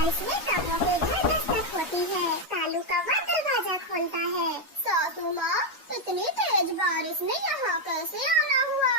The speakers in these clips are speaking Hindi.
बारिश में कौवों के घर दस्तक होती है। कालू कौवा दरवाजा खोलता है। सासू माँ, इतनी तेज बारिश में यहाँ कैसे आना हुआ?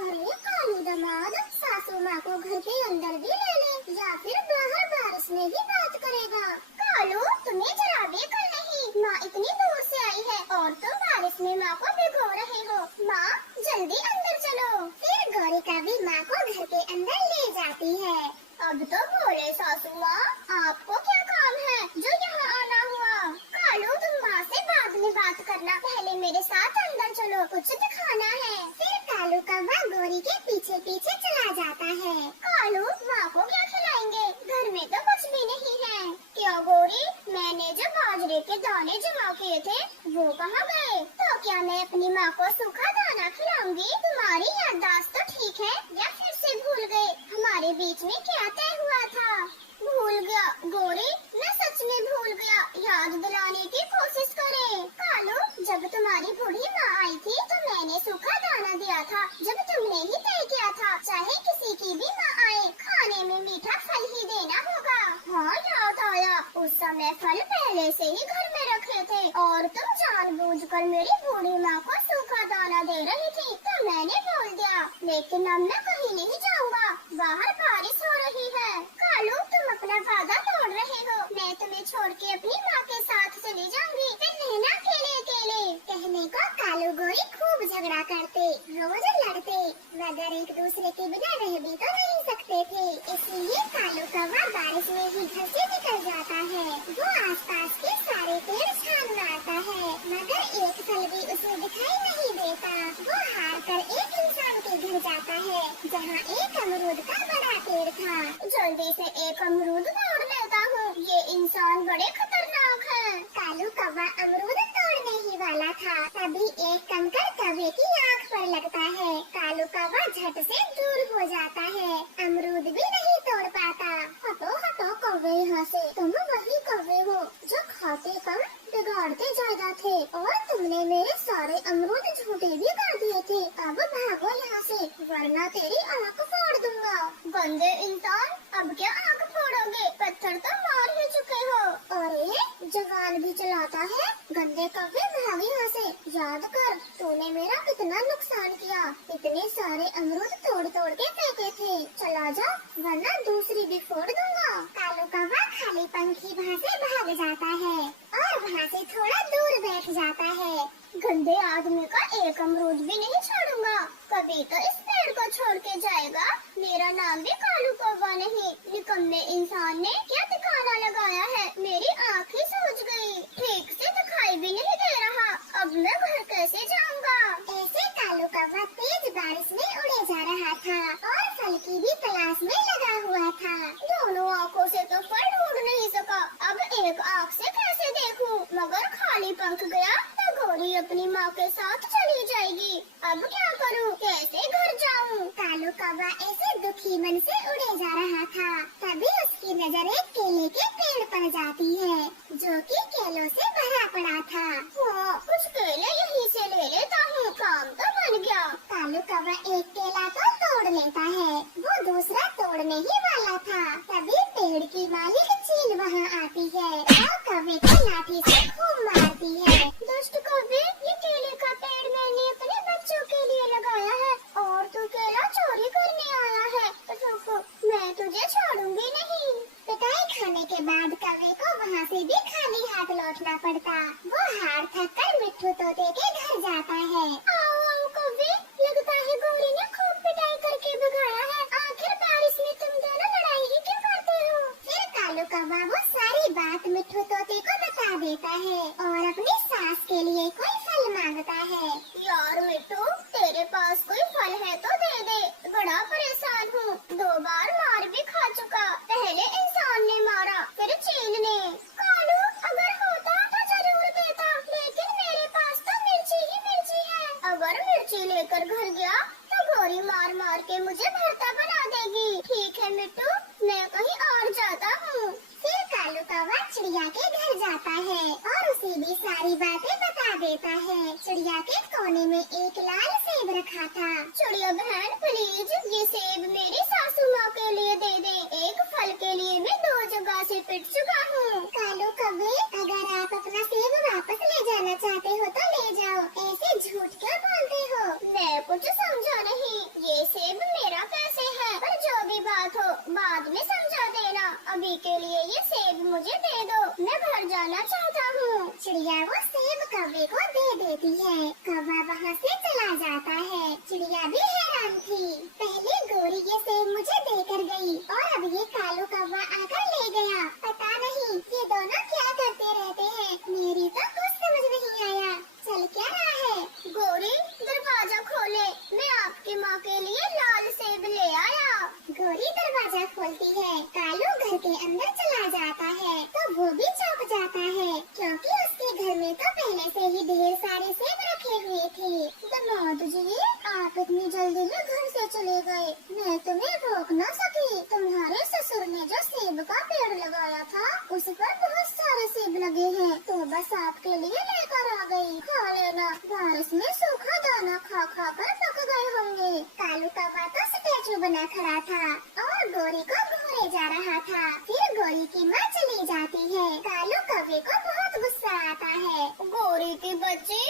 अरे कालू दामाद, सासू माँ को घर के अंदर भी ले ले या फिर बाहर बारिश में ही बात करेगा। कालू, तुम्हें जरा भी अकल नहीं। माँ इतनी दूर से आई है और तुम बारिश में माँ को भिगो रहे हो। माँ, जल्दी अंदर चलो। फिर गौरी का भी माँ को घर के अंदर ले जाती है। अब तो बोले सासू माँ, आपको क्या काम है जो यहाँ आना हुआ? कालू, तुम माँ से बाद में बात करना, पहले मेरे साथ अंदर चलो, कुछ दिखाना है। फिर कालू कौवा गौरी के पीछे पीछे चला जाता है। कालू, माँ को क्या खिलाएंगे? घर में तो कुछ भी नहीं है। क्या गौरी, मैंने जो बाजरे के दाने जमा किए थे वो कहाँ गए? तो क्या मैं अपनी माँ को सूखा दाना खिलाऊंगी? तुम्हारी याददाश्त तो ठीक है या फिर से भूल गए? हमारे बीच में क्या तय हुआ था? भूल गया गौरी, मैं सच में भूल गया। याद दिलाने की कोशिश करें। कालू, जब तुम्हारी बूढ़ी माँ आई थी तो मैंने सूखा दाना दिया था, जब तुमने ही तय किया था चाहे किसी की भी माँ आए खाने में मीठा फल ही देना होगा। हाँ, याद आया, उस समय फल पहले से ही घर में रखे थे और तुम जानबूझकर मेरी बूढ़ी माँ को सूखा दाना दे रही थी, तो मैंने बोल दिया। लेकिन अब मैं कहीं नहीं जाऊँगा, बाहर बारिश हो रही है। कालू, तुम अपना वादा तोड़ रहे हो। मैं तुम्हें छोड़ के अपनी माँ के साथ चली जाऊंगी, फिर रहना अकेले अकेले। कहने को कालू गौरी खूब झगड़ा करते, रोज लड़ते, मगर एक दूसरे के बिना रह भी तो नहीं सकते थे। इसलिए कालू कौवा बारिश में ही घर से निकल जाता है। वो आसपास के सारे पेड़ छान मारता है, मगर एक फल भी उसे दिखाई नहीं देता। वो हार कर एक इंसान के घर जाता है, जहाँ एक अमरूद का बड़ा पेड़ था। जल्दी से एक अमरूद तोड़ लेता हूँ, ये इंसान बड़े खतरनाक है। कालू कौवा अमरूद तोड़ने ही वाला था, तभी एक कंकड़ कौवे की आँख पर लगता है। कालू कौवा झट से दूर हो जाता है, अमरूद भी नहीं तोड़ पाता। हटो हटो कौवे यहाँ से, तुम वही कौवे हो जो खाते कम बिगाड़ते ज्यादा थे, और तुमने मेरे सारे अमरूद झूठे भी कर दिए थे। अब भागो यहाँ से, वरना तेरी आँख फोड़ दूंगा। गंदे इंसान, अब क्या आँख फोड़ोगे? पत्थर तो मार ही चुके हो। अरे जवान भी चलाता है, गंदे कौवे भाग यहाँ से। याद कर, तूने मेरा कितना नुकसान किया, इतने सारे अमरूद तोड़ तोड़ के फेंके थे। चला जा, वरना दूसरी भी फोड़ दूंगा। कालू कौवा खाली पंखी वहाँ से भाग जाता है और वहाँ से थोड़ा दूर बैठ जाता है। गंदे आदमी का एक अमरूद भी नहीं छोड़ूंगा, कभी तो इस पेड़ को छोड़ के जाएगा। मेरा नाम भी कालू कौवा नहीं। निकम्मे इंसान ने क्या ठिकाना लगाया है, मेरी आँख ही सूज गई, ठीक से दिखाई भी नहीं दे रहा। अब मैं घर कैसे जाऊँगा? ऐसे कालू कौवा तेज बारिश में उड़े जा रहा था और फल की भी तलाश में लगा हुआ था। दोनों आँखों से तो फल ढूंढ नहीं सका, अब एक आँख से कैसे देखूं? मगर खाली पंख गया तो गौरी अपनी माँ के साथ चली जाएगी। अब क्या करूं? कैसे घर जाऊं? कालू कौवा ऐसे दुखी मन से उड़े जा रहा था, तभी उसकी नजर एक केले के पेड़ पर जाती है, जो कि केलों से भरा पड़ा था। हाँ, कुछ केले यहीं से ले लेता हूँ, काम तो बन गया। कालू कौवा एक केला तो तोड़ लेता है, वो दूसरा तोड़ने ही वाला था, तभी पेड़ की मालिक चील वहाँ आती है और कौवे को लाठी से खूब मारती है। दुष्ट कौवे, ये केले का पेड़ मैंने अपने बच्चों के लिए लगाया है और तू केला चोरी करने आया है। रुको, मैं तुझे छोड़ूंगी नहीं। पिटाई खाने के बाद कौवे को वहाँ से भी खाली हाथ लौटना पड़ता। वो हार थक कर मिट्ठू तोते के घर जाता है। आओ आओ कौवे, लगता है गौरी ने खूब पिटाई करके भगाया है। आखिर बारिश में तुम दोनों लड़ाई ही क्यों करते हो? फिर कालू कौवा वो सारी बात मिट्ठू तोते को बता देता है और अपनी सास के लिए कोई फल मांगता है। यार मिट्टू, तेरे पास कोई फल है तो दे दे, बड़ा परेशान हूँ। 2 बार मार भी खा चुका, पहले इंसान ने मारा, फिर चील ने। कालू, अगर होता तो जरूर देता, लेकिन मेरे पास तो मिर्ची ही मिर्ची है। अगर मिर्ची लेकर घर गया तो गौरी मार मार के मुझे भरता बना देगी। ठीक है मिट्टू, मैं कहीं और जाता हूँ। फिर कालू कौवा चिड़िया के घर जाता है और उसे भी सारी बातें बता देता है। चिड़िया के कोने में एक लाल सेब रखा था चिड़िया बहन प्लीज ये सेब मेरी सासू माँ के लिए दे दे। एक फल के लिए मैं 2 जगह से पिट चुका हूँ। कालू कौवे, अगर आप अपना सेब वापस ले जाना चाहते हो तो ले जाओ, ऐसे झूठ क्यों बोलते हो? मैं कुछ समझा नहीं, ये सेब मेरा कैसे है? पर जो भी बात हो बाद में समझा देना, अभी के लिए ये सेब मुझे दे दो, मैं घर जाना चाहता हूँ। चिड़िया वो सेब कौवे को दे देती है। कौवा वहाँ से चला जाता है। चिड़िया भी हैरान थी, पहले गोरी ये सेब मुझे देकर गई और अब ये कालू कौवा आकर ले गया। पता नहीं ये दोनों क्या करते रहते हैं, मेरी तो कुछ समझ नहीं आया। चल क्या रहा है? गोरी दरवाजा खोले, मैं आपकी माँ के लिए लाल सेब ले आया। गोरी दरवाजा खोलती है। कालू घर के अंदर चला जाता है तो वो भी चौंक जाता है, क्योंकि उसके घर में तो पहले से ही ढेर सारे सेब रखे हुए थे। दामाद जी, आप इतनी जल्दी में घर से चले गए, मैं तुम्हें रोक न सकी। तुम्हारे ससुर ने जो सेब का पेड़ लगाया था उस पर बहुत सारे सेब लगे हैं, तो बस आपके लिए लेकर आ गई। खा लेना, बारिश में सूखा दाना खा खा कर पक गए होंगे। कालू कौवा तो स्टैचू बना खड़ा था और गोरी को घूरे जा रहा था। फिर गोरी की माँ चली जाती है। कालू कौवे को बहुत गुस्सा आता है। गोरी की बच्ची,